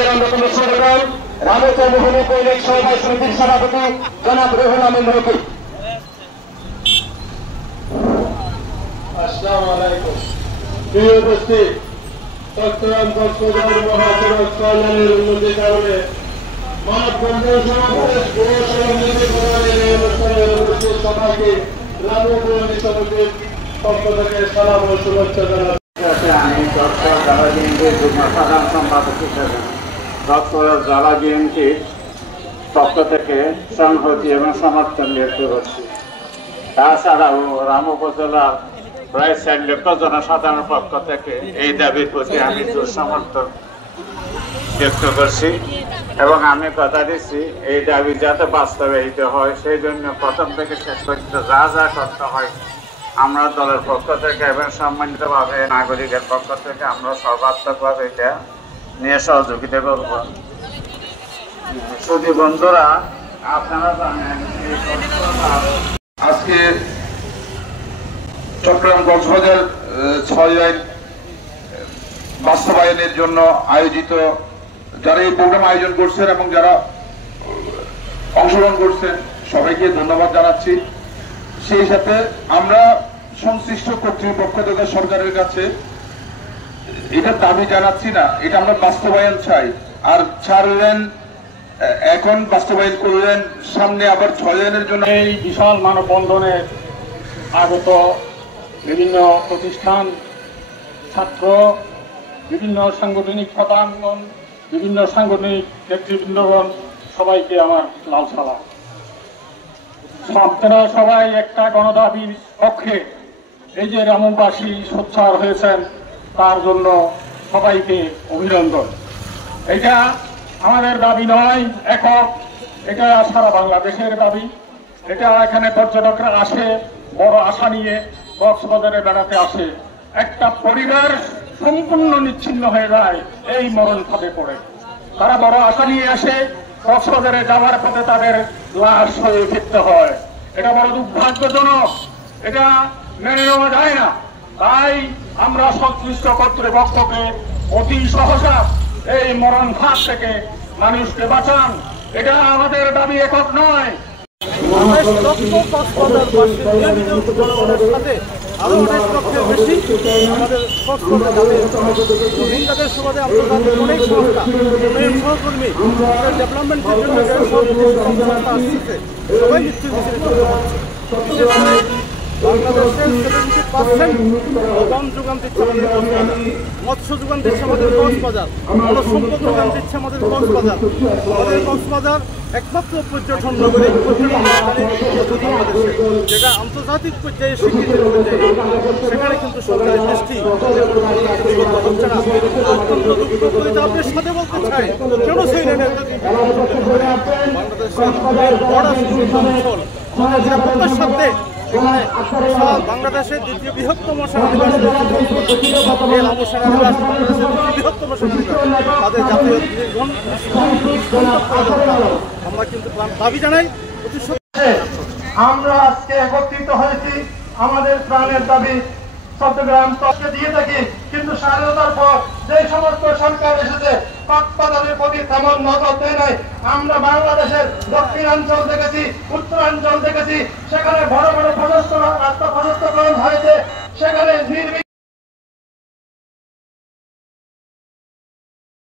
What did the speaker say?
আজকের অন্যতম সংগঠন রামচন্দ্রভূমি পৈলিক সমবায় সমিতির সভাপতি জনাব রুহুল আমিন রকি। আসসালামু আলাইকুম। প্রিয় উপস্থিত, চট্টগ্রাম কক্সবাজার মহাসড়ক কল্যাণের উন্নতির কারণে মানববন্ধন সমাবেশ অনুষ্ঠানের উপস্থিত সবাইকে রামচন্দ্রভূমি সমিতির পক্ষ থেকে সালাম ও শুভেচ্ছা জানাচ্ছি। আমি কক্সবাজার জেলা বিএনপির যুগ্ম সাধারণ সম্পাদক হিসেবে কক্সবাজার জেলা বিএনপির পক্ষ থেকে সংহতি এবং সমর্থন ব্যক্ত করছি। তাছাড়াও রাম উপজেলার প্রায় 4 লক্ষ জনসাধারণের পক্ষ থেকে এই দাবির প্রতি আমি সমর্থন ব্যক্ত করছি এবং আমি কথা দিচ্ছি এই দাবি যাতে বাস্তবায়িত হয় সেই জন্য প্রথম থেকে শেষ পর্যন্ত যা যা করতে হয় আমরা দলের পক্ষ থেকে এবং সম্মানিতভাবে নাগরিকের পক্ষ থেকে আমরা সর্বাত্মকভাবে এটা নিয়ে সহযোগিতা করব। শুধু বন্ধুরা, আপনারা জানেন আজকে চট্টগ্রাম কক্সবাজার 6 আইন বাস্তবায়নের জন্য আয়োজিত যারা এই প্রোগ্রাম আয়োজন করছেন এবং যারা অংশগ্রহণ করছেন সবাইকে ধন্যবাদ জানাচ্ছি। সেই সাথে আমরা সংশ্লিষ্ট কর্তৃপক্ষ তথা সরকারের কাছে এটা দাবি জানাচ্ছি না, এটা আমরা বাস্তবায়ন চাই। আর 4 লেন এখন বাস্তবায়ন করলেন, সামনে আবার 6 লেনের জন্য এই বিশাল মানববন্ধনে আগত বিভিন্ন প্রতিষ্ঠান, ছাত্র, বিভিন্ন সাংগঠনিক পদাঙ্গন, বিভিন্ন সাংগঠনিক নেতৃবৃন্দগণ, সবাইকে আমার লাল সালাম। আপনারা সবাই একটা গণদাবির পক্ষে এই যে রামবাসী সোচ্চার হয়েছেন তার জন্য সবাইকে অভিনন্দন। এটা আমাদের দাবি নয় একক, এটা সারা বাংলাদেশের দাবি। এটা এখানে পর্যটকরা আসে বড় আশা নিয়ে, কক্সবাজারে বেড়াতে আসে, একটা পরিবার সম্পূর্ণ নিচ্ছিন্ন হয়ে যায় এই মরণ ফাঁদে পড়ে। তারা বড় আশা নিয়ে আসে, কক্সবাজারে যাওয়ার পথে তাদের লাশ হয়ে ফিরতে হয়। এটা বড় দুর্ভাগ্যজনক, এটা মেনে নেওয়া যায় না। তাই আমরা সংশ্লিষ্ট কর্তৃপক্ষকে অতি সহসা এই মরণ ফাঁদ থেকে মানুষকে বাঁচান। এটা আমাদের দাবি একক নয়। আরো অনেক লক্ষের বেশি আমাদের রোহিঙ্গাদের সুবাদে আন্তর্জাতিক অনেক সংস্থা, অনেক সহকর্মী ডেভেলপমেন্টের জন্য সংস্থা আসছে, সবাই মৃত্যুর মিছিলে যুক্ত হচ্ছে। বিশেষ করে বাংলাদেশের 70% লবণ যোগান দিচ্ছে আমাদের কক্সবাজার, মৎস্য যোগান দিচ্ছে আমাদের কক্সবাজার, বনসম্পদ যোগান দিচ্ছে আমাদের কক্সবাজার। আমাদের কক্সবাজার একমাত্র পর্যটন নগরী, যেটা আন্তর্জাতিক পর্যায়ে স্বীকৃতি পর্যায়ে, সেখানে কিন্তু সরকারের দৃষ্টি হচ্ছে না। অত্যন্ত দুঃখ করে আপনার সাথে বলতে চাই, কেন সেই বাংলাদেশের বড় অঞ্চল নিরাপত্তার সাথে বাংলাদেশের দ্বিতীয় বৃহত্তম সেনানিবাস, বৃহত্তম সেনানিবাস, তাদের জাতীয় আমরা কিন্তু দাবি জানাই। আমরা আজকে একত্রিত হয়েছি আমাদের প্রাণের দাবি চট্টগ্রাম তথ্য দিয়ে থাকি, কিন্তু স্বাধীনতার পর যে সমস্ত সরকার এসেছে কক্সবাজারের প্রতি তেমন নজর দেয় নাই। আমরা বাংলাদেশের দক্ষিণাঞ্চল দেখেছি, উত্তরাঞ্চল দেখেছি, সেখানে বড় বড় রাস্তা প্রশস্তকরণ হয়েছে, সেখানে